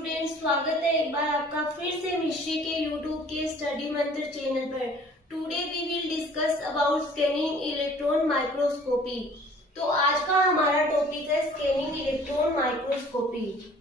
Students, स्वागत है एक बार आपका फिर से मिश्री के यूट्यूब के स्टडी मंत्र चैनल पर। Today we will discuss about scanning electron microscopy. तो आज का हमारा टॉपिक है scanning electron microscopy.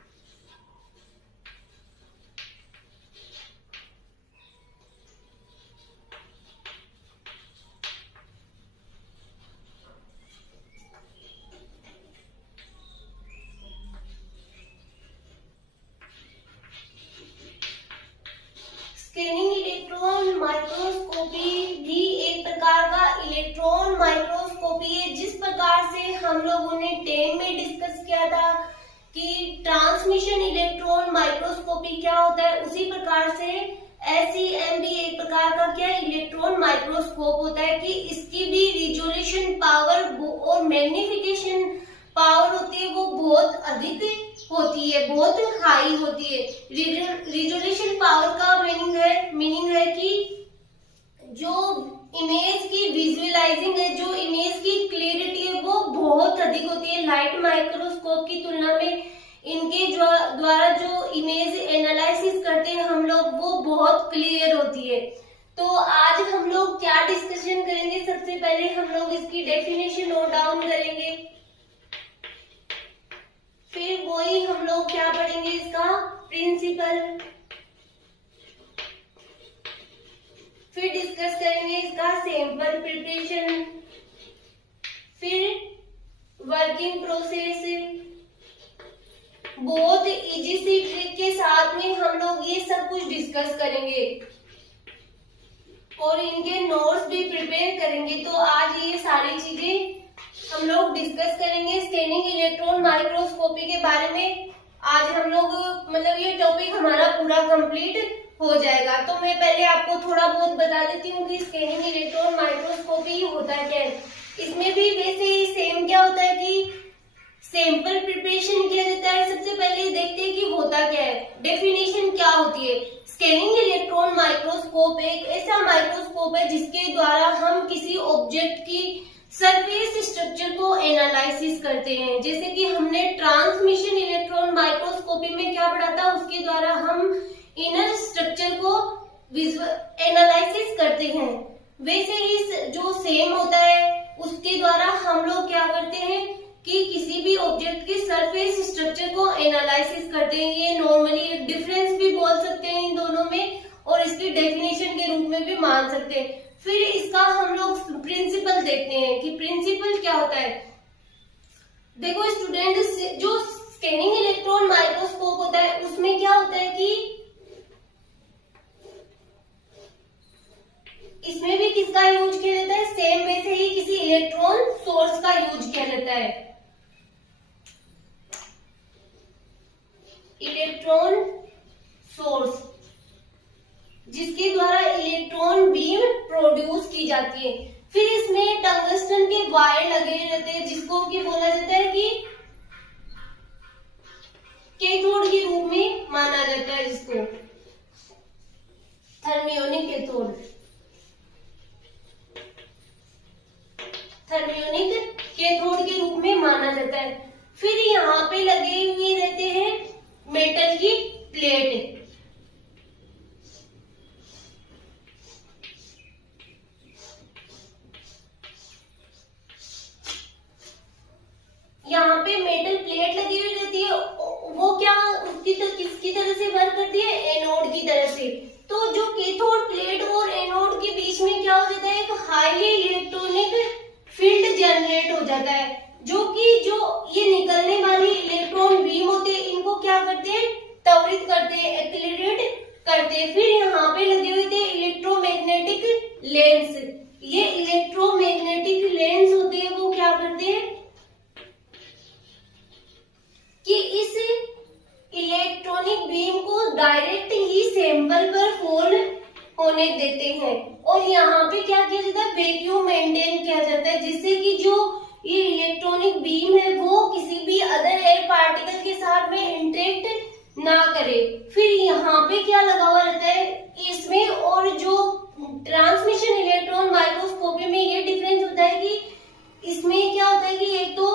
Scanning electron microscopy भी एक प्रकार का इलेक्ट्रॉन माइक्रोस्कोपी है। जिस प्रकार से हम लोगों ने 10 में डिस्कस किया था कि ट्रांसमिशन इलेक्ट्रॉन माइक्रोस्कोपी क्या होता है, उसी प्रकार से SEM भी एक प्रकार का क्या इलेक्ट्रॉन माइक्रोस्कोप होता है कि इसकी भी रिजोल्यूशन पावर और मैग्निफिकेशन पावर होती है वो बहुत अधिक होती है, बहुत हाई होती है। रिजोल्यूशन पावर का मीनिंग है कि जो इमेज की विजुअलाइजिंग है, जो इमेज की क्लियरिटी है वो बहुत अधिक होती है लाइट माइक्रोस्कोप की तुलना में। इनके द्वारा जो इमेज एनालिसिस करते हैं हम लोग वो बहुत क्लियर होती है। तो आज हम लोग क्या डिस्कशन करेंगे, सबसे पहले हम लोग इसकी डेफिनेशन नोट डाउन करेंगे, फिर वही हम लोग क्या पढ़ेंगे इसका प्रिंसिपल, फिर डिस्कस करेंगे इसका सैंपल प्रिपरेशन, फिर वर्किंग प्रोसेस। बहुत इजी सी ट्रिक के साथ में हम लोग ये सब कुछ डिस्कस करेंगे और इनके नोट्स भी प्रिपेयर करेंगे। तो आज ये सारी चीजें हम लोग डिस्कस करेंगे स्कैनिंग इलेक्ट्रॉन माइक्रोस्कोपी के बारे में। आज हम लोग ये टॉपिक हमारा पूरा कंप्लीट हो जाएगा। तो मैं पहले आपको थोड़ा बहुत बता देती हूँ कि स्कैनिंग इलेक्ट्रॉन माइक्रोस्कोपी होता क्या है। इसमें भी वैसे ही सेम क्या होता है कि सैंपल प्रिपरेशन किया जाता है। सबसे पहले देखते हैं कि होता क्या है, डेफिनेशन क्या होती है। स्कैनिंग इलेक्ट्रॉन माइक्रोस्कोप एक ऐसा माइक्रोस्कोप है जिसके द्वारा हम किसी ऑब्जेक्ट की सरफेस स्ट्रक्चर को एनालिसिस करते हैं। जैसे कि हमने ट्रांसमिशन इलेक्ट्रॉन माइक्रोस्कोपी में क्या पढ़ा था, उसके द्वारा हम इनर स्ट्रक्चर को एनालिसिस करते हैं। वैसे ही जो सेम होता है उसके द्वारा हम लोग क्या करते हैं कि किसी भी ऑब्जेक्ट के सरफेस स्ट्रक्चर को एनालिसिस करते हैं। ये नॉर्मली एक डिफरेंस भी बोल सकते हैं इन दोनों में और इसकी डेफिनेशन के रूप में भी मान सकते हैं। फिर इसका हम लोग प्रिंसिपल देखते हैं कि प्रिंसिपल क्या होता है। देखो स्टूडेंट, जो स्कैनिंग इलेक्ट्रॉन माइक्रोस्कोप होता है उसमें क्या होता है कि इसमें भी किसका यूज किया जाता है, सेम वैसे ही किसी इलेक्ट्रॉन सोर्स का यूज किया जाता है। इलेक्ट्रॉन सोर्स जिसके द्वारा इलेक्ट्रॉन बीम प्रोड्यूस की जाती है। फिर इसमें टंगस्टन के वायर लगे रहते हैं जिसको कि बोला जाता है कि कैथोड के रूप में माना जाता है, जिसको थर्मियोनिक कैथोड के रूप में माना जाता है। फिर यहाँ पे लगे हुए रहते हैं मेटल की प्लेट। यहाँ पे मेटल प्लेट लगी हुई रहती है, वो क्या किसकी तरह से वर्क करती है, एनोड की तरह से। तो जो कैथोड प्लेट और एनोड के बीच में क्या हो जाता है, एक हाईली इलेक्ट्रॉनिक फील्ड जनरेट हो जाता है, जो ये निकलने वाली इलेक्ट्रॉन बीम होते हैं इनको क्या करते हैं, त्वरित करते हैं, एक्सीलरेट करते हैं। फिर यहाँ पे लगे हुए थे इलेक्ट्रोमैग्नेटिक लेंस। ये इलेक्ट्रोमैग्नेटिक लेंस होते हैं वो क्या करते हैं कि इस इलेक्ट्रॉनिक बीम को डायरेक्ट ही सैंपल पर फॉल होने देते हैं। और यहाँ पे क्या किया जाता है, वैक्यूम मेंटेन किया जाता है, जिससे कि जो ये इलेक्ट्रॉनिक बीम है वो किसी भी अदर एयर पार्टिकल के साथ में इंटरेक्ट ना करे। फिर यहाँ पे क्या लगा हुआ रहता है इसमें, और जो ट्रांसमिशन इलेक्ट्रॉन माइक्रोस्कोपी में ये डिफरेंस होता है कि इसमें क्या होता है कि एक तो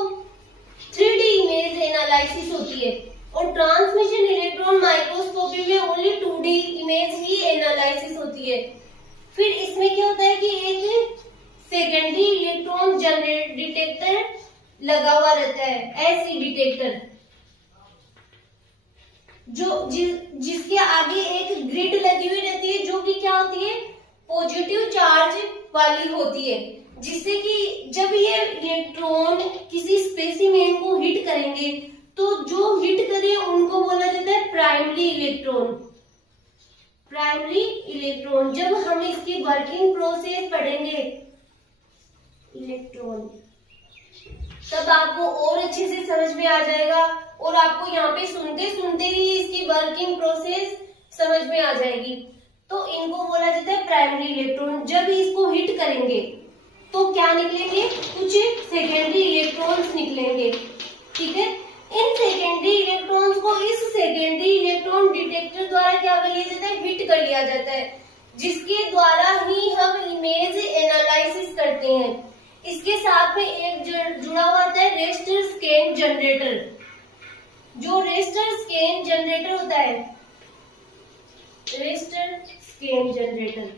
3D इमेज एनालिसिस होती है और ट्रांसमिशन इलेक्ट्रॉन होती है। फिर इसमें क्या होता है कि एक सेकेंडरी इलेक्ट्रॉन डिटेक्टर लगा हुआ रहता है, एसई डिटेक्टर, जिसके आगे एक ग्रिड लगी हुई रहती है, जो कि क्या होती है, पॉजिटिव चार्ज वाली होती है, जिससे कि जब ये इलेक्ट्रॉन किसी स्पेसिमेन को हिट करेंगे तो जो हिट करे उनको बोला जाता है प्राइमरी इलेक्ट्रॉन। प्राइमरी इलेक्ट्रॉन, जब हम इसकी वर्किंग प्रोसेस पढ़ेंगे इलेक्ट्रॉन, तब आपको और अच्छे से समझ में आ जाएगा और आपको यहाँ पे सुनते सुनते ही इसकी वर्किंग प्रोसेस समझ में आ जाएगी। तो इनको बोला जाता है प्राइमरी इलेक्ट्रॉन। जब इसको हिट करेंगे तो क्या निकलेंगे, कुछ सेकेंडरी इलेक्ट्रॉन्स निकलेंगे, ठीक है। इन सेकेंडरी इलेक्ट्रॉन्स को इस सेकेंडरी इलेक्ट्रॉन डिटेक्टर द्वारा क्या कर लिया जाता है, हिट कर लिया जाता है, जिसके द्वारा ही हम इमेज एनालिसिस करते हैं। इसके साथ में एक जुड़ा हुआ है रेस्टर स्कैन जनरेटर। जो रेस्टर स्कैन जनरेटर होता है, रेस्टर स्कैन जनरेटर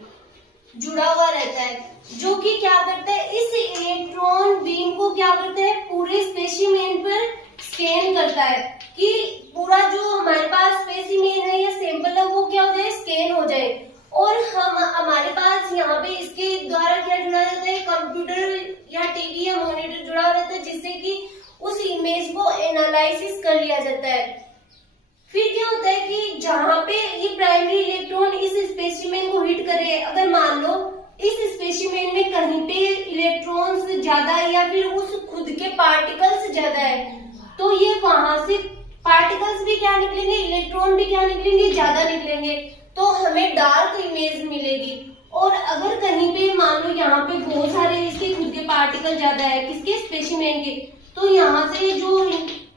जुड़ा हुआ रहता है, जो कि क्या करता है, इस इलेक्ट्रॉन बीम को क्या करता है, पूरे स्पेसिमेन पर स्कैन करता है कि पूरा जो हमारे पास स्पेसिमेन है या सैंपल है वो क्या हो जाए, स्कैन हो जाए। और हमारे पास यहाँ पे इसके द्वारा क्या जुड़ा रहता है, कंप्यूटर या टीवी या मॉनिटर जुड़ा रहता है, जिससे कि उस इमेज को एनालिसिस कर लिया जाता है। फिर क्या होता है कि जहाँ पे ये प्राइमरी इलेक्ट्रॉन इस स्पेसिमेन को हिट करे, अगर मान लो इस स्पेसिमेन में कहीं पे इलेक्ट्रॉन्स ज्यादा है या फिर उस खुद के पार्टिकल्स ज्यादा है, तो ये वहां से पार्टिकल्स भी क्या निकलेंगे, इलेक्ट्रॉन भी क्या निकलेंगे, ज्यादा निकलेंगे, तो हमें डार्क इमेज मिलेगी। और अगर कहीं पे मान लो यहाँ पे बहुत सारे इसके खुद के पार्टिकल ज्यादा है, किसके, स्पेसिमेन के, तो यहाँ से जो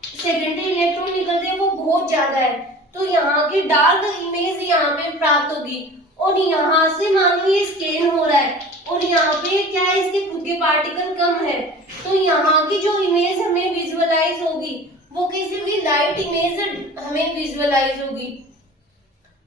सेकेंडरी इलेक्ट्रॉन निकल रहे हैं वो बहुत ज्यादा है, तो यहाँ की डार्क इमेज यहाँ पे प्राप्त होगी। और यहाँ से मान लो ये स्कैन हो रहा है और यहाँ पे क्या है, इसके खुद के पार्टिकल कम है, तो यहाँ की जो इमेज हमें विजुअलाइज होगी वो कैसी होगी, लाइट इमेज हमें विजुअलाइज होगी।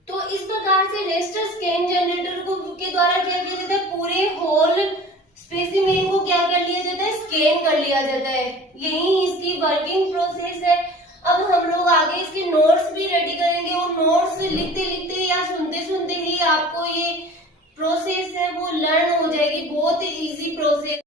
तो इस प्रकार से रेस्टर स्कैन जनरेटर के द्वारा क्या किया जाता है, पूरे होल स्पेसिमेन को क्या कर लिया जाता है, स्कैन कर लिया जाता है। यही इसकी वर्किंग प्रोसेस है। अब हम लोग आगे इसके नोट्स भी रेडी करेंगे और नोट्स लिखते लिखते या सुनते सुनते ही आपको ये प्रोसेस है वो लर्न हो जाएगी, बहुत ही इजी प्रोसेस।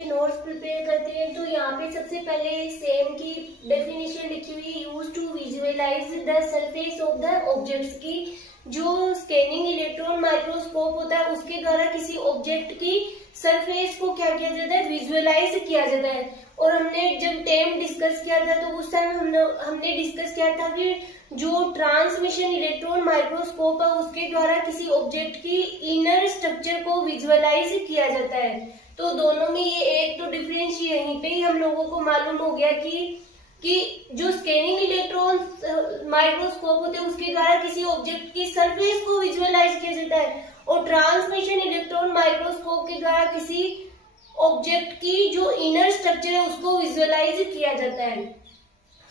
नोट्स प्रिपेयर करते हैं तो यहाँ पे सबसे पहले सेम की डेफिनेशन लिखी हुई है, use to visualize the surface of the objects की। जो स्कैनिंग इलेक्ट्रॉन माइक्रोस्कोप होता है उसके द्वारा किसी ऑब्जेक्ट की सरफेस को क्या किया जाता है, विजुअलाइज किया जाता है। और हमने जब टर्म डिस्कस किया था तो उस टाइम हमने डिस्कस किया था कि जो ट्रांसमिशन इलेक्ट्रॉन माइक्रोस्कोप है उसके द्वारा किसी ऑब्जेक्ट की इनर स्ट्रक्चर को विजुअलाइज किया जाता है। तो दोनों में ये एक तो डिफरेंस यहीं पे ही हम लोगों को मालूम हो गया कि जो स्कैनिंग इलेक्ट्रॉन माइक्रोस्कोप होते हैं उसके द्वारा किसी ऑब्जेक्ट की सरफेस को विजुअलाइज किया जाता है और ट्रांसमिशन इलेक्ट्रॉन माइक्रोस्कोप के द्वारा किसी ऑब्जेक्ट की जो इनर स्ट्रक्चर है उसको विजुअलाइज किया जाता है।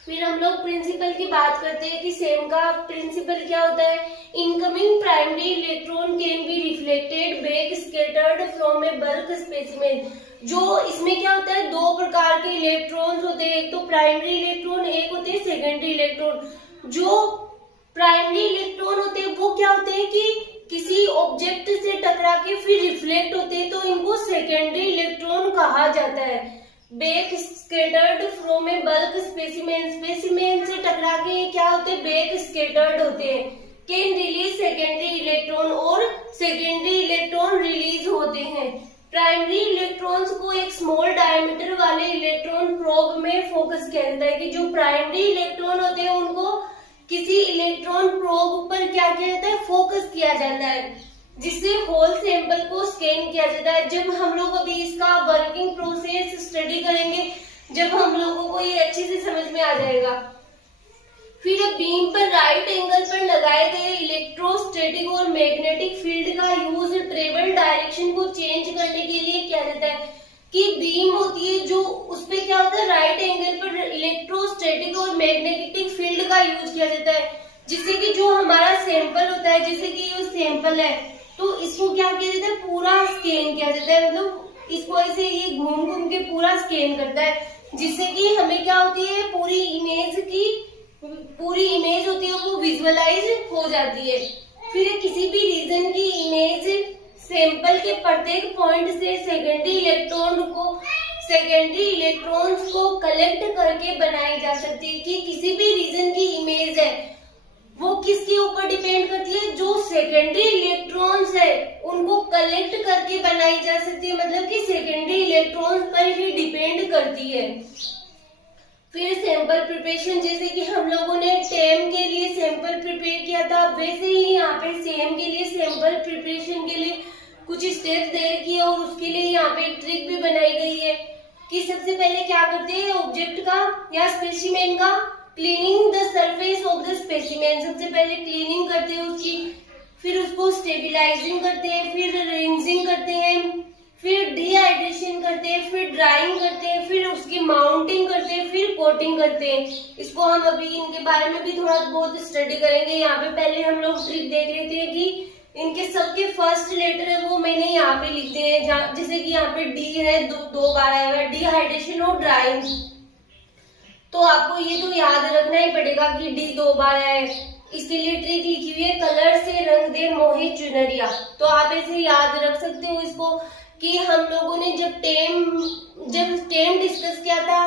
फिर हम लोग प्रिंसिपल की बात करते हैं कि सेम का प्रिंसिपल क्या होता है, incoming primary electron can be reflected back scattered from A bulk specimen. जो इसमें क्या होता है, दो प्रकार के इलेक्ट्रॉन्स होते हैं, एक तो प्राइमरी इलेक्ट्रॉन, एक होते हैं सेकेंडरी इलेक्ट्रॉन। जो प्राइमरी इलेक्ट्रॉन होते हैं वो क्या होते हैं कि किसी ऑब्जेक्ट से टकरा के फिर रिफ्लेक्ट होते हैं, तो इनको सेकेंडरी इलेक्ट्रॉन कहा जाता है। Back scattered from A bulk specimen, specimen से टकरा के क्या होते हैं, बैक स्कैटर्ड होते हैं। कैन रिलीज सेकेंडरी इलेक्ट्रॉन, और सेकेंडरी इलेक्ट्रॉन रिलीज होते हैं। प्राइमरी इलेक्ट्रॉन्स को एक स्मॉल डायमीटर वाले इलेक्ट्रॉन प्रोब में फोकस किया जाता है कि जो प्राइमरी इलेक्ट्रॉन होते हैं उनको किसी इलेक्ट्रॉन प्रोब पर क्या किया जाता है, फोकस किया जाता है, जिससे होल सैंपल को स्कैन किया जाता है। जब हम लोग अभी इसका वर्किंग प्रोसेस स्टडी करेंगे, जब हम लोगों को ये अच्छे से समझ में आ जाएगा। फिर बीम पर राइट एंगल पर लगाए गए इलेक्ट्रोस्टैटिक और मैग्नेटिक फील्ड का यूज ट्रेवल डायरेक्शन को चेंज करने के लिए किया जाता है कि बीम होती है जो उसपे क्या होता है, राइट एंगल पर इलेक्ट्रोस्टैटिक और मैग्नेटिक फील्ड का यूज किया जाता है। जिससे कि जो हमारा सैंपल होता है, जैसे कि ये सैंपल है, तो इसको क्या किया जाता है, पूरा स्कैन किया जाता है, मतलब इसको ऐसे ये घूम घूम के पूरा स्कैन करता है, जिससे कि हमें क्या होती है, पूरी इमेज होती है वो विजुअलाइज हो जाती है। फिर किसी भी रीजन की इमेज सैंपल के प्रत्येक पॉइंट से सेकेंडरी इलेक्ट्रॉन्स को कलेक्ट करके बनाई जा सकती है। कि किसी भी रीजन की इमेज है वो किसके ऊपर डिपेंड करती है, जो सेकेंडरी इलेक्ट्रॉन्स है उनको कलेक्ट करके बनाई जा सकती है, मतलब कि सेकेंडरी इलेक्ट्रॉन्स पर ही डिपेंड करती है। फिर सैंपल प्रिपरेशन, जैसे कि हम लोगों ने टेम के लिए सैंपल प्रिपेयर किया था, वैसे ही यहाँ पे सेम के लिए सैंपल प्रिपरेशन के लिए कुछ स्टेप्स दे रखी है, और उसके लिए यहाँ पे एक ट्रिक भी बनाई गई है कि सबसे पहले क्या करते हैं, ऑब्जेक्ट का या स्पेसिमेन का cleaning the surface of the specimen, सबसे पहले क्लीनिंग करते हैं उसकी, फिर उसको स्टेबिलाइजिंग करते हैं, फिर रिंजिंग करते हैं, फिर डिहाइड्रेशन करते हैं, फिर ड्राइंग करते हैं, फिर उसकी माउंटिंग करते हैं, फिर कोटिंग करते हैं। इसको हम अभी इनके बारे में भी थोड़ा बहुत स्टडी करेंगे। यहाँ पे पहले हम लोग ट्रिक देख लेते हैं कि इनके सबके फर्स्ट लेटर है वो मैंने यहाँ पे लिखते हैं, जैसे कि यहाँ पे डी है, दो बार आया हुआ है, डिहाइड्रेशन और ड्राइंग। तो आपको ये तो याद रखना ही पड़ेगा कि डी 2 बार है। इसके लिए ट्रिक लिखी हुई है, कलर से रंग दे मोहे चुनरिया। तो आप ऐसे याद रख सकते हो इसको कि हम लोगों ने जब टेम डिस्कस किया था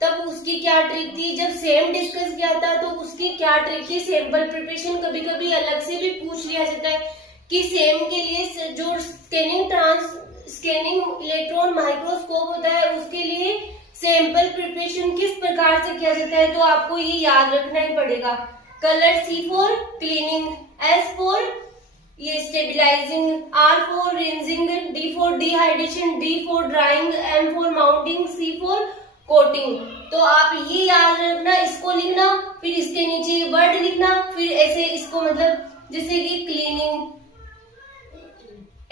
तब उसकी क्या ट्रिक थी, जब सेम डिस्कस किया था तो उसकी क्या ट्रिक थी। सैंपल प्रिपरेशन कभी कभी अलग से भी पूछ लिया जाता है कि सेम के लिए जो स्कैनिंग इलेक्ट्रॉन माइक्रोस्कोप होता है उसके लिए सैंपल प्रिपरेशन किस प्रकार से किया जाता है, तो आपको ये याद रखना ही पड़ेगा। Colour C for cleaning, S for ये stabilising, R for rinsing, D for dehydration, D for drying, M for mounting, C for coating. तो आप ये याद रखना, इसको लिखना, फिर इसके नीचे वर्ड लिखना, फिर ऐसे इसको मतलब जैसे कि क्लीनिंग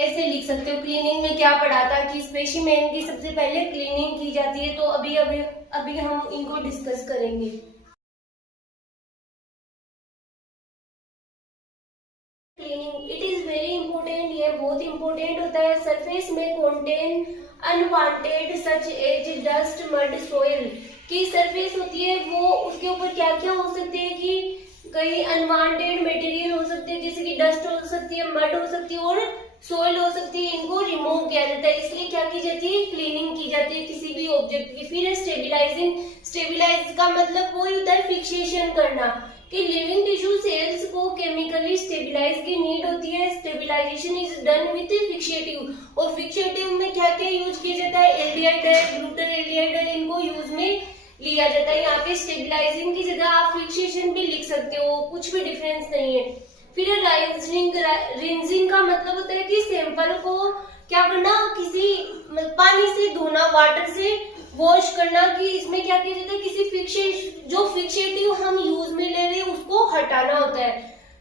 ऐसे लिख सकते हो। क्लीनिंग में क्या पढ़ा था कि स्पेसिमेन की सबसे पहले क्लीनिंग की जाती है, तो अभी हम इनको डिस्कस करेंगे। Cleaning it is very important, ये बहुत इंपॉर्टेंट होता है। सरफेस में contain unwanted such as dust mud soil, की सरफेस होती है वो उसके ऊपर क्या क्या हो सकते हैं कि कई अनवांटेड मटेरियल हो सकते हैं, जैसे कि डस्ट हो सकती है, मड हो सकती है और सोइल हो सकती है। इनको रिमूव किया जाता है, इसलिए क्या की जाती है, क्लीनिंग की जाती है किसी भी ऑब्जेक्ट की। फिर स्टेबिलाइज का मतलब वो होता है फिक्सेशन करना, कि लिविंग टिश्यू सेल्स को केमिकली स्टेबिलाइज की नीड होती है। Stabilisation is done with fixative, और फिक्सेटिव में क्या क्या यूज किया जाता है, एल्डिहाइड है, ग्लूटर एल्डिहाइड है, इनको यूज में लिया जाता है। यहाँ पे स्टेबिलाइजिंग की जगह आप फिक्सेशन भी लिख सकते हो, कुछ भी डिफरेंस नहीं है। फिर रिंजिंग का मतलब होता है कि सैंपल को क्या करना, किसी पानी से धोना, वाटर से वॉश करना, कि इसमें क्या किया जाता है, किसी जो फिक्सेटिव हम यूज में ले रहे हैं उसको हटाना होता है।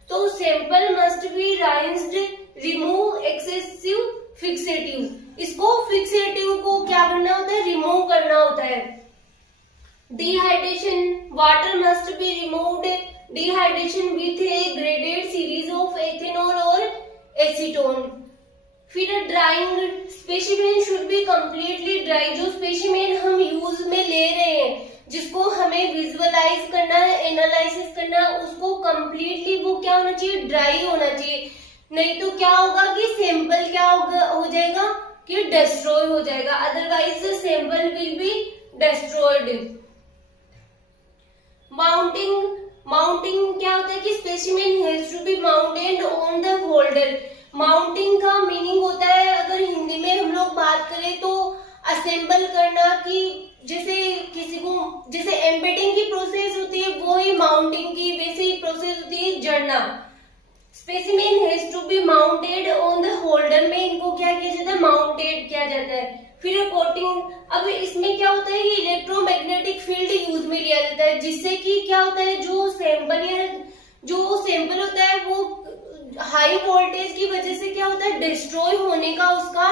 तो sample must be rinsed, remove excessive fixative, इसको फिक्सेटिव को क्या करना होता है, रिमूव करना होता है। Dehydration, water must be removed, dehydration with a graded series of ethanol और एसीटोन। फिर drying, specimen should be completely dry, जो स्पेसिमेन हम यूज में ले रहे हैं जिसको हमें विजुअलाइज करना है, एनालिसिस करना है, उसको कंप्लीटली वो क्या होना चाहिए, ड्राई होना चाहिए। नहीं तो क्या होगा कि सैंपल क्या हो जाएगा कि डिस्ट्रॉय हो जाएगा, otherwise the sample will be destroyed. Mounting क्या होता है कि specimen has to be mounted on the holder. Mounting का मीनिंग होता है, अगर हिंदी में हम लोग बात करें तो असेंबल करना, कि जैसे एम्बेडिंग की प्रोसेस होती है वो ही माउंटिंग की वैसे ही प्रोसेस होती है जड़ना। Specimen has to be mounted on the holder में इनको क्या किया जाता है, माउंटेड किया जाता है। फिर कोटिंग, अब इसमें क्या होता है कि इलेक्ट्रोमैग्नेटिक फील्ड यूज में लिया जाता है, जिससे कि क्या होता है, जो सैंपल होता है वो हाई वोल्टेज की वजह से क्या होता है, डिस्ट्रॉय होने का उसका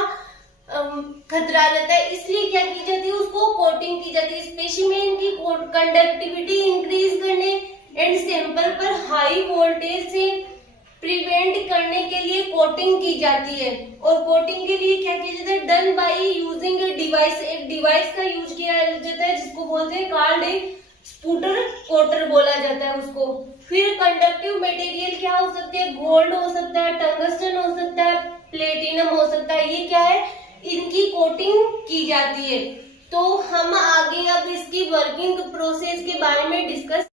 खतरा रहता है, इसलिए क्या की जाती है, उसको कोटिंग की जाती है। स्पेसिमेन की कंडक्टिविटी इंक्रीज करने, एंड सैंपल पर हाई वोल्टेज से प्रिवेंट करने के लिए कोटिंग की जाती है। और कोटिंग के लिए क्या किया जाता है, done by using a device, एक डिवाइस का यूज किया जाता है जिसको बोलते हैं कार्ड स्पूटर कोटर बोला जाता है उसको। फिर कंडक्टिव मटेरियल क्या हो सकते हैं, गोल्ड हो सकता है, टंगस्टन हो सकता है, प्लेटिनम हो सकता है, ये क्या है, इनकी कोटिंग की जाती है। तो हम आगे अब इसकी वर्किंग प्रोसेस के बारे में डिस्कस,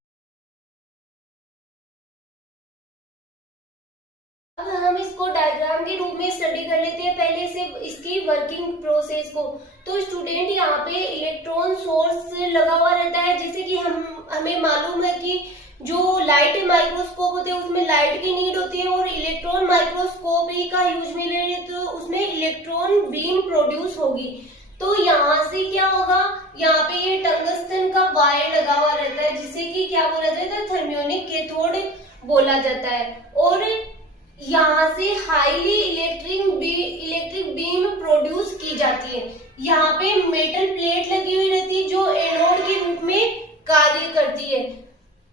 अब हम इसको डायग्राम के रूप में स्टडी कर लेते हैं पहले से इसकी वर्किंग प्रोसेस को। तो स्टूडेंट यहाँ पे इलेक्ट्रॉन सोर्स लगा हुआ रहता है, जैसे कि हमें मालूम है कि जो लाइट माइक्रोस्कोप होते हैं उसमें लाइट की नीड होती है, और इलेक्ट्रॉन माइक्रोस्कोप का यूज मिले तो उसमें इलेक्ट्रॉन बीम प्रोड्यूस होगी। तो यहाँ से क्या होगा, यहाँ पे ये टंगस्टन का वायर लगा हुआ रहता है जिसे कि क्या बोला जाता है, थर्मियोनिक कैथोड बोला जाता है। और यहाँ से हाईली इलेक्ट्रिक बीम प्रोड्यूस की जाती है। यहाँ पे मेटल प्लेट लगी हुई रहती है जो एनोड के रूप में कार्य करती है।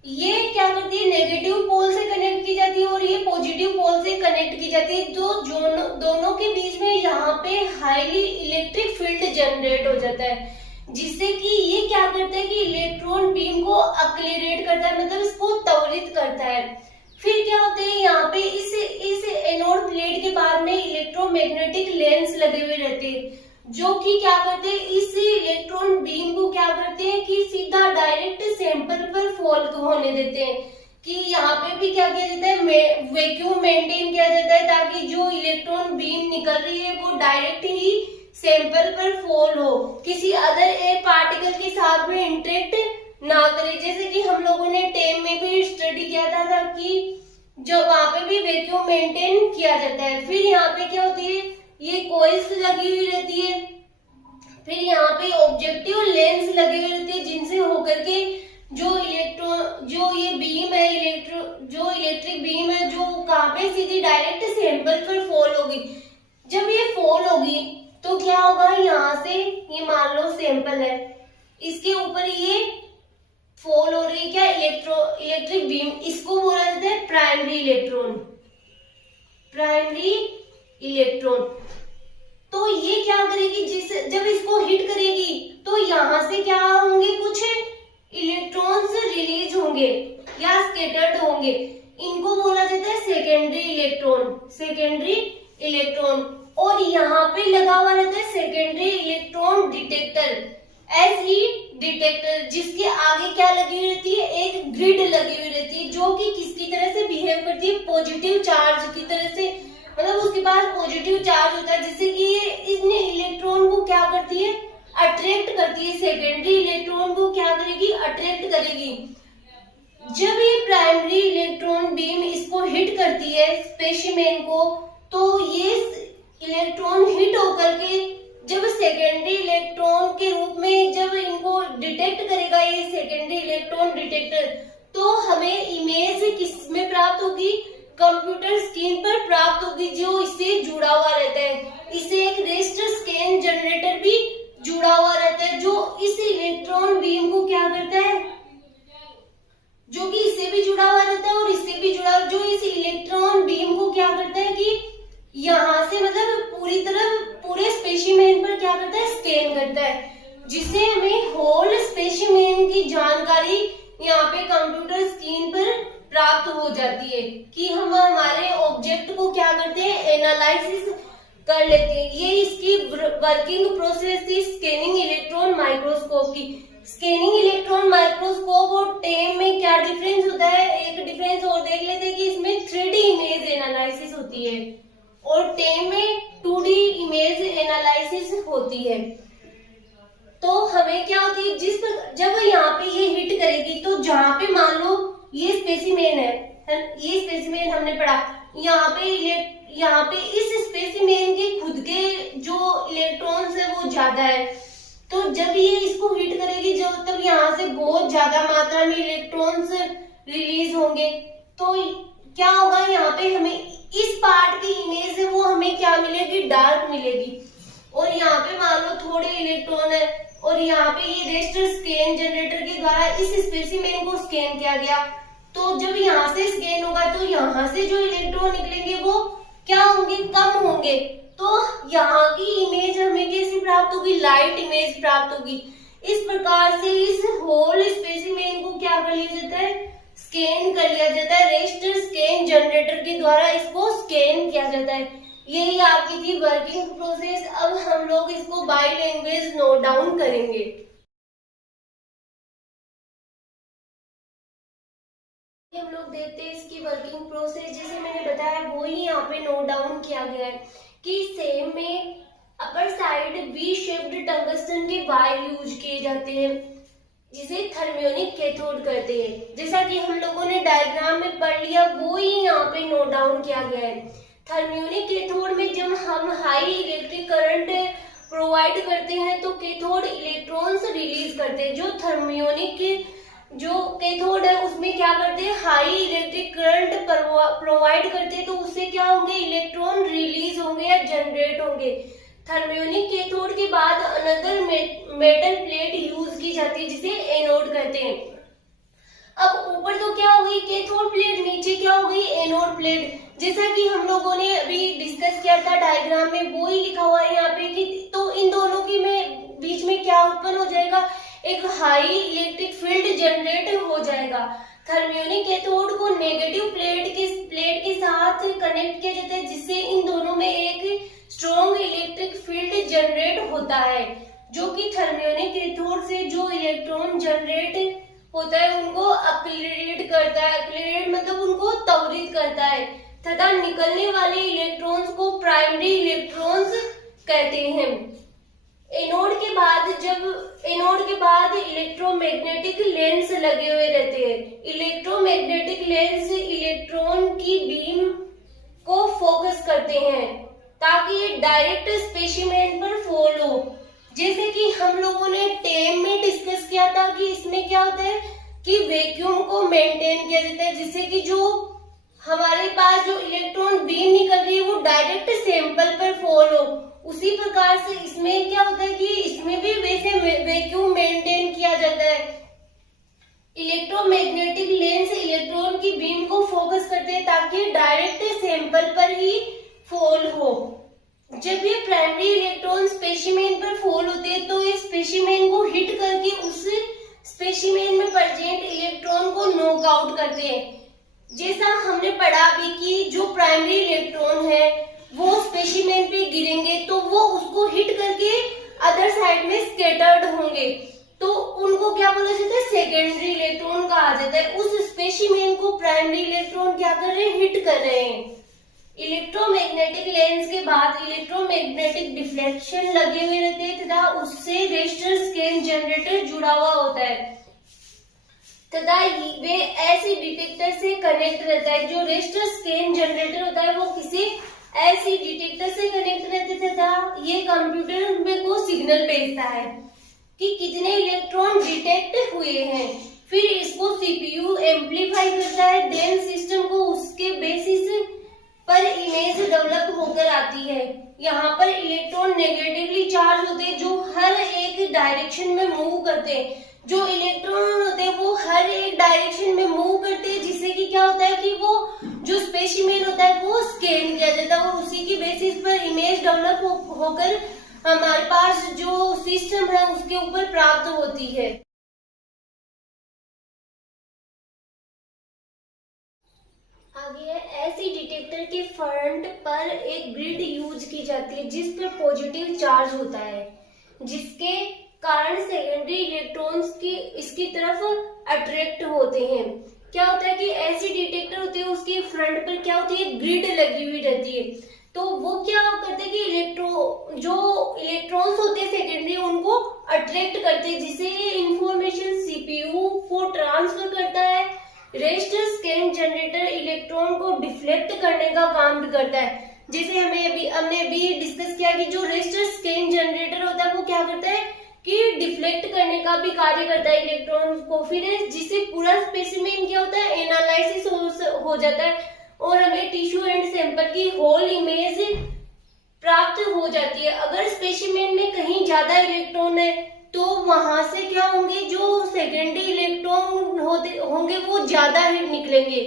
ये क्या करती है, नेगेटिव पोल से कनेक्ट की जाती है और ये पॉजिटिव पोल से कनेक्ट की जाती है। तो दोनों के बीच में यहाँ पे हाईली इलेक्ट्रिक फील्ड जनरेट हो जाता है, जिससे कि ये क्या करता है कि इलेक्ट्रॉन बीम को एक्सीलरेट करता है, मतलब इसको त्वरित करता है। फिर क्या होते हैं, यहाँ पे इस एनोड प्लेट के बाद में इलेक्ट्रोमैग्नेटिक लेंस लगे हुए रहते हैं जो कि क्या करते हैं, इस इलेक्ट्रॉन बीम को क्या करते हैं कि सीधा डायरेक्ट सैंपल पर फॉल होने देते हैं। कि यहाँ पे भी क्या किया जाता है, वैक्यूम मेंटेन किया जाता है ताकि जो इलेक्ट्रॉन बीम निकल रही है वो डायरेक्ट ही सैंपल पर फॉल हो, किसी अदर एयर पार्टिकल के साथ में इंटरेक्ट ना करे। जैसे कि हम लोगों ने टेम में भी स्टडी किया था कि जो वहां पे भी वैक्यूम मेंटेन किया जाता है। फिर यहाँ पे क्या होती है, ये कॉइल्स लगी हुई रहती है। फिर यहाँ पे ऑब्जेक्टिव लेंस लगे हुए रहते हैं जिनसे होकर के जो ये बीम है, जो इलेक्ट्रिक बीम है, जो कहाँ पे सीधी डायरेक्ट सैंपल पर फॉल होगी। जब ये फॉल होगी तो क्या होगा, यहाँ से ये मान लो सैंपल है, इसके ऊपर ये फॉल हो रही है क्या, इलेक्ट्रिक बीम, इसको बोला जाता है प्राइमरी इलेक्ट्रॉन। तो ये क्या करेगी, जब इसको हिट करेगी तो यहाँ से क्या होंगे, कुछ इलेक्ट्रॉन्स रिलीज होंगे या स्कैटर्ड होंगे, इनको बोला जाता है सेकेंडरी इलेक्ट्रॉन। और यहाँ पे लगा हुआ रहता है सेकेंडरी इलेक्ट्रॉन डिटेक्टर, जिसके आगे क्या लगी हुई रहती है, एक ग्रिड लगी हुई रहती है जो कि किसकी तरह से बिहेव करती है, पॉजिटिव चार्ज की तरह से, मतलब उसके पास पॉजिटिव चार्ज होता है, जिससे कि ये इसने इलेक्ट्रॉन को क्या करती है, अट्रैक्ट करती है। सेकेंडरी इलेक्ट्रॉन को क्या करेगी, अट्रैक्ट करेगी। जब ये प्राइमरी इलेक्ट्रॉन बीम इसको हिट करती है स्पेसिमेन को, तो ये इलेक्ट्रॉन हिट होकर के जब सेकेंडरी इलेक्ट्रॉन के रूप में जब इनको डिटेक्ट करेगा ये सेकेंडरी इलेक्ट्रॉन डिटेक्टर, तो हमें इमेज किस में प्राप्त होगी, कंप्यूटर स्क्रीन पर प्राप्त होगी जो इससे जुड़ा हुआ रहता है। इससे एक रजिस्टर स्कैन जनरेटर भी जुड़ा हुआ रहता है जो इस इलेक्ट्रॉन बीम को क्या करता है, जो कि इससे भी जुड़ा हुआ रहता है और इससे भी जुड़ा, जो इस इलेक्ट्रॉन बीम को क्या करता है कि यहाँ से मतलब पूरे स्पेसिमेन पर क्या करता है, स्कैन करता है, जिससे हमें होल स्पेसिमेन की जानकारी यहाँ पे कंप्यूटर स्क्रीन पर प्राप्त हो जाती है कि हम हमारे ऑब्जेक्ट को क्या करते हैं, एनालिसिस कर लेते हैं। ये इसकी वर्किंग प्रोसेस थी स्कैनिंग इलेक्ट्रॉन माइक्रोस्कोप की। स्कैनिंग इलेक्ट्रॉन माइक्रोस्कोप और टेम में क्या डिफरेंस होता है, एक डिफरेंस और देख लेते हैं कि इसमें 3D इमेज एनालिसिस होती है और टेम में 2D इमेज एनालिसिस होती है। तो हमें क्या होती है, जब यहाँ पे ये हिट करेगी तो जहाँ पे मान लो ये स्पेसिमेन है, ये स्पेसिमेन हमने पढ़ा, यहाँ पे इस स्पेसिमेन के खुद के जो इलेक्ट्रॉन्स है वो ज्यादा है। तो जब ये इसको हिट करेगी तब यहाँ से बहुत ज्यादा मात्रा में इलेक्ट्रॉन्स रिलीज होंगे। तो क्या होगा, यहाँ पे हमें इस पार्ट की इमेज है वो हमें क्या मिलेगी, डार्क मिलेगी। और यहाँ पे मान लो थोड़े इलेक्ट्रॉन है और यहाँ पे ये रजिस्टर स्कैन जनरेटर के द्वारा इस स्पेसिमेन को स्कैन किया गया तो जब यहाँ से स्कैन होगा तो यहाँ से जो इलेक्ट्रॉन निकलेंगे वो क्या होंगे, कम होंगे। तो यहाँ की इमेज हमें कैसी प्राप्त होगी, लाइट इमेज प्राप्त होगी। इस प्रकार से इस होल स्पेसिमेन को क्या कर लिया जाता है, स्कैन कर लिया जाता है। रेस्टर स्कैन जनरेटर के द्वारा इसको स्कैन किया जाता है। यही आपकी थी वर्किंग प्रोसेस। अब हम लोग इसको बाय लैंग्वेज नोट डाउन करेंगे। हम लोग देखते हैं इसकी वर्किंग प्रोसेस। जैसे मैंने बताया वो ही यहाँ पे नोट डाउन किया गया है कि सेम में upper side V shaped tungsten के वायर यूज किए जाते हैं जिसे थर्मियोनिक कैथोड करते हैं। जैसा कि हम लोगों ने डायग्राम में पढ़ लिया वो ही यहाँ पे नोट डाउन किया गया है। थर्मियोनिक कैथोड में जब हम हाई इलेक्ट्रिक करंट प्रोवाइड करते हैं तो कैथोड इलेक्ट्रॉन्स रिलीज करते हैं। जो थर्मियोनिक जो कैथोड है उसमें क्या करते हैं, हाई इलेक्ट्रिक करंट प्रोवाइड करते हैं तो उससे क्या होंगे, इलेक्ट्रॉन रिलीज होंगे या जनरेट होंगे। थर्मियोनिक कैथोड के बाद अनदर मेटल प्लेट यूज की जाती है जिसे एनोड कहते हैं। अब ऊपर तो क्या हो गई कैथोड प्लेट, नीचे क्या हो गई एनोड प्लेट। जैसा कि हम लोगों ने अभी डिस्कस किया था डायग्राम में वो ही लिखा हुआ है यहाँ पे कि तो इन दोनों की में बीच में क्या उत्पन्न हो जाएगा, एक हाई इलेक्ट्रिक फील्ड जनरेट हो जाएगा। थर्मियोनिक कैथोड को नेगेटिव प्लेट के साथ कनेक्ट किया जाता है जिससे इन दोनों में एक स्ट्रॉन्ग इलेक्ट्रिक फील्ड जनरेट होता है, जो कि थर्मियोनिक कैथोड से जो इलेक्ट्रॉन जनरेट होता है उनको एक्सीलरेट करता है। एक्सीलरेट मतलब उनको त्वरित करता है तथा निकलने वाले इलेक्ट्रॉन्स को प्राइमरी इलेक्ट्रॉन्स कहते हैं। एनोड के बाद इलेक्ट्रोमैग्नेटिक लेंस लगे हुए रहते हैं। इलेक्ट्रोमैग्नेटिक लेंस इलेक्ट्रॉन की बीम को फोकस करते हैं ताकि ये डायरेक्ट स्पेसिमेन पर फॉल हो। जैसे कि हम लोगों ने टेम में डिस्कस किया था कि इसमें क्या होता है कि वैक्यूम को मेंटेन किया जाता है जिससे कि जो हमारे पास जो इलेक्ट्रॉन बीम निकल रही है वो डायरेक्ट सैंपल पर फॉल हो। उसी प्रकार से इसमें क्या होता है कि इसमें भी वैसे वैक्यूम मेंटेन किया जाता है। इलेक्ट्रोमैग्नेटिक लेंस इलेक्ट्रॉन की बीम को फोकस करते हैं ताकि डायरेक्ट सैंपल पर ही फॉल हो। जब ये प्राइमरी इलेक्ट्रॉन स्पेसिमेन पर फॉल होते हैं तो इस स्पेसिमेन को हिट करके उस स्पेसिमेन में प्रेजेंट इलेक्ट्रॉन को नॉकआउट करते हैं। जैसा हमने पढ़ा भी कि जो प्राइमरी इलेक्ट्रॉन है वो स्पेसिमेन पे गिरेंगे तो वो उसको हिट करके अदर साइड में स्कैटर्ड होंगे तो उनको क्या बोला जाता है, सेकेंडरी इलेक्ट्रॉन कहा जाता है। उस स्पेसिमेन को प्राइमरी इलेक्ट्रॉन क्या कर रहे हैं, हिट कर रहे हैं। इलेक्ट्रोमैग्नेटिक लेंस के बाद इलेक्ट्रोमैग्नेटिक डिफ्लेक्शन लगे हुए रहते हैं तथा उससे रेस्टर स्कैन जनरेटर जुड़ा हुआ होता है तथा वे ऐसे डिटेक्टर से कनेक्ट रहता है। जो रेस्टर स्कैन जनरेटर होता है वो किसी ऐसी डिटेक्टर से कनेक्ट रहते तथा ये कंप्यूटर में को सिग्नल भेजता है कि कितने इलेक्ट्रॉन डिटेक्ट हुए हैं। फिर इसको सीपीयू एम्पलीफाई करता है। देन सिस्टम को उसके बेसिस पर इमेज डेवलप होकर आती है। यहाँ पर इलेक्ट्रॉन नेगेटिवली चार्ज होते हैं जो हर एक डायरेक्शन में मूव करते हैं। जो इलेक्ट्रॉन होते हैं वो हर एक डायरेक्शन में मूव करते हैं जिससे कि क्या होता है कि वो जो स्पेसिमेन होता है वो स्कैन किया जाता है और उसी की बेसिस पर इमेज डेवलप होकर हमारे पास जो सिस्टम है उसके ऊपर प्राप्त होती है। आगे है ऐसी डिटेक्टर के फ्रंट पर एक ग्रिड यूज की जाती है जिस पर पॉजिटिव चार्ज होता है जिसके कारण सेकेंडरी इलेक्ट्रॉन्स की इसकी तरफ अट्रैक्ट होते हैं। क्या होता है कि ऐसी डिटेक्टर होती है उसके फ्रंट पर क्या होती है, ग्रिड लगी हुई रहती है। तो वो क्या करते हैं कि जो इलेक्ट्रॉन्स होते हैं सेकेंडरी उनको अट्रैक्ट करते हैं जिससे ये इंफॉर्मेशन सीपीयू को ट्रांसफर करता है। रेस्टर स्कैन जनरेटर इलेक्ट्रॉन को डिफ्लेक्ट करने का काम करता है। जैसे हमने अभी डिस्कस किया कि जो रेस्टर स्कैन जनरेटर होता है वो क्या करता है कि डिफ्लेक्ट करने का भी कार्य करता है इलेक्ट्रॉन को। फिर जिससे पूरा स्पेसिमेन क्या होता है, एनालिसिस हो जाता है और हमें टिश्यू एंड सैंपल की होल इमेज प्राप्त हो जाती है। अगर स्पेसिमेन में कहीं ज्यादा इलेक्ट्रॉन है तो वहां से क्या होंगे, जो सेकेंडरी इलेक्ट्रॉन होंगे वो ज्यादा हिट निकलेंगे।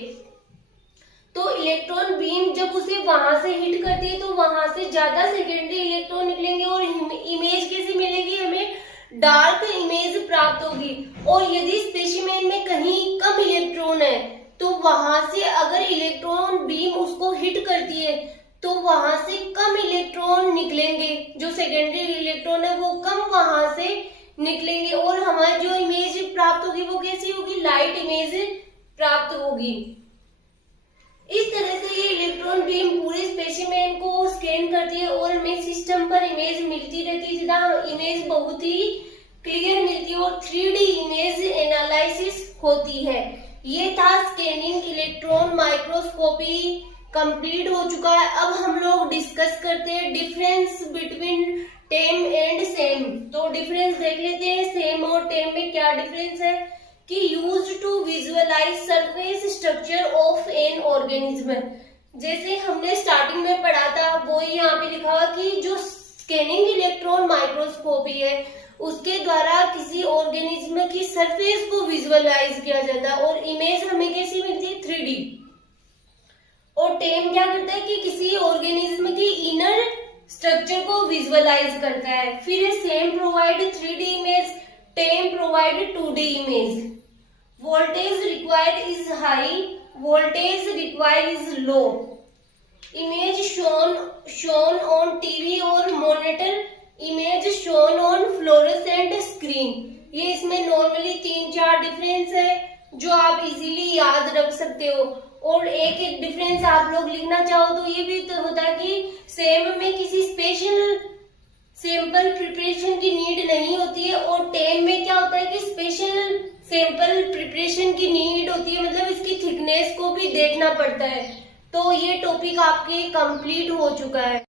तो इलेक्ट्रॉन बीम जब उसे वहां से हिट करती है तो वहां से ज्यादा सेकेंडरी इलेक्ट्रॉन निकलेंगे और इमेज कैसी मिलेगी, हमें डार्क इमेज प्राप्त होगी। और यदि स्पेसिमेन में कहीं कम इलेक्ट्रॉन है तो वहां से अगर इलेक्ट्रॉन बीम उसको हिट करती है तो वहां से कम इलेक्ट्रॉन निकलेंगे, जो सेकेंडरी इलेक्ट्रॉन है वो कम वहां से निकलेंगे और हमारी जो इमेज प्राप्त होगी वो कैसी होगी, लाइट इमेज प्राप्त होगी। इस तरह से ये इलेक्ट्रॉन बीम पूरे स्पेसिमेन को स्कैन करती है और हमें सिस्टम पर इमेज मिलती रहती है, जहाँ इमेज बहुत ही क्लियर मिलती है और 3D इमेज एनालिसिस होती है। ये था स्कैनिंग इलेक्ट्रॉन माइक्रोस्कोपी, कंप्लीट हो चुका है। अब हम लोग डिस्कस करते हैं difference between time and same. तो डिफरेंस देख लेते हैं, सेम और टेम में क्या डिफरेंस है कि used to visualize surface structure of an organism. जैसे हमने स्टार्टिंग में पढ़ा था वो यहाँ पे लिखा हुआ कि जो स्कैनिंग इलेक्ट्रॉन माइक्रोस्कोपी है उसके द्वारा किसी ऑर्गेनिज्म की सरफेस को विजुअलाइज किया जाता है और इमेज हमें कैसी मिलती है, 3D। और टेम क्या करता है कि किसी ऑर्गेनिज्म की इनर स्ट्रक्चर को विजुअलाइज करता है। फिर SEM provide 3D image, TEM provide 2D image. Voltage required is high, voltage required is low. Image shown on TV और monitor, image shown on fluorescent screen. ये इसमें नॉर्मली 3-4 डिफरेंस है जो आप इजीली याद रख सकते हो। और एक एक डिफरेंस आप लोग लिखना चाहो तो ये भी तो होता है कि सेम में किसी स्पेशल सैंपल प्रिपरेशन की नीड नहीं होती है और टेम में क्या होता है कि स्पेशल सैंपल प्रिपरेशन की नीड होती है, मतलब इसकी थिकनेस को भी देखना पड़ता है। तो ये टॉपिक आपके कंप्लीट हो चुका है।